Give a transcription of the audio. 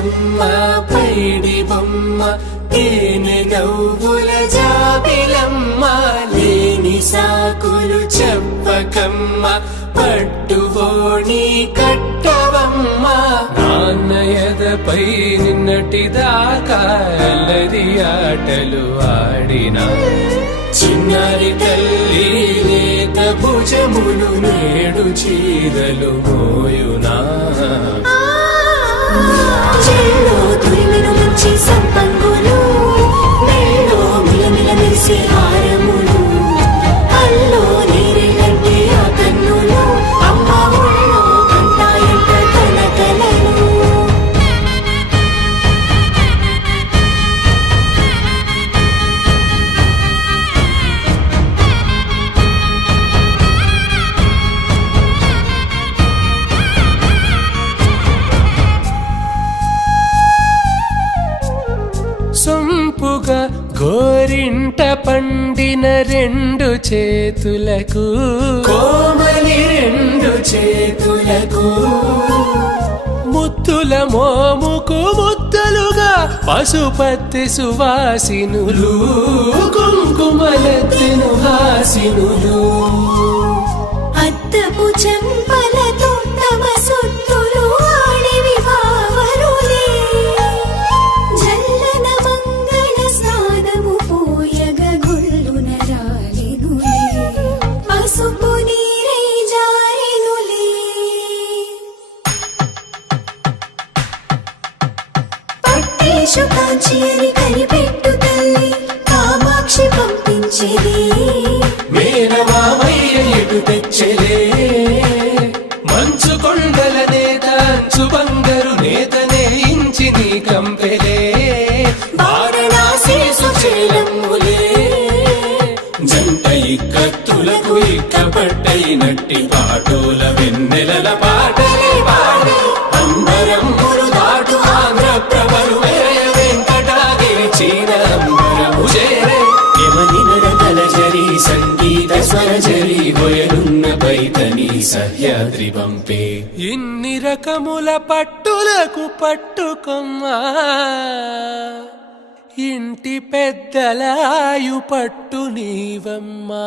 బుజ్జమ్మ పైడి బొమ్మ తేనె నవ్వుల జాబిలమ్మ లేని సాకులు చెప్పకమ్మ పట్టువోణి కట్టవమ్మ నాన్నయదపై నిన్నటిదాకా అల్లరి ఆటలు ఆడినా చిన్నారి తల్లి లేత భుజములు నేడు చీరలు మోయునా చెల్లో తురిమిను మంచి సంపంగులు మెల్లో మిలమిల మెరిసే హారములు అల్లో నీరెళ్ళంటే ఆ కన్నులు అమ్మ ఒళ్ళో కంటాయంట తన కలలు సొంపుగా గోరింట పండిన రెండు చేతులకు కోమలి రెండు చేతులకు ముత్తుల మోముకు ముద్దలుగా పశుపతి సువాసినులు కుంకుమలెత్తిను హాసినులు అద్దపు చెంపలతో తమ సొత్తులు ఆడివి వావరులే జల్లన మంగళ స్నానము పోయగ గుళ్ళున రాలినులే పసుపు నీరై జారినులే పట్టేషు కాంచి అని కనిపెట్టు తల్లి కామాక్షి పంపించేది మేనమామయ్య ఎటు తెచ్చలే మంచు కొండల నేత అంచు బంగారు నేత నేయించి నీ కంపెలే వారణాసి సుచేలమ్ములే జంట ఇక్కత్తులకు ఇక్కపట్టయినట్టి పాటోల వెన్నెలల పాటలే పాడే అంబరమ్ములు దాటు ఆంధ్ర ప్రభలు వేయ వెంకటాగిరి చీన అంబరము చేరే యమని నడకల జరి సంగీత స్వర జరి హొయలున్న పైతని సహ్యాద్రి పంపే ఇన్ని రకముల పట్టులకు పట్టుకొమ్మా ఇంటి పెద్దలాయు పట్టు నీవమ్మా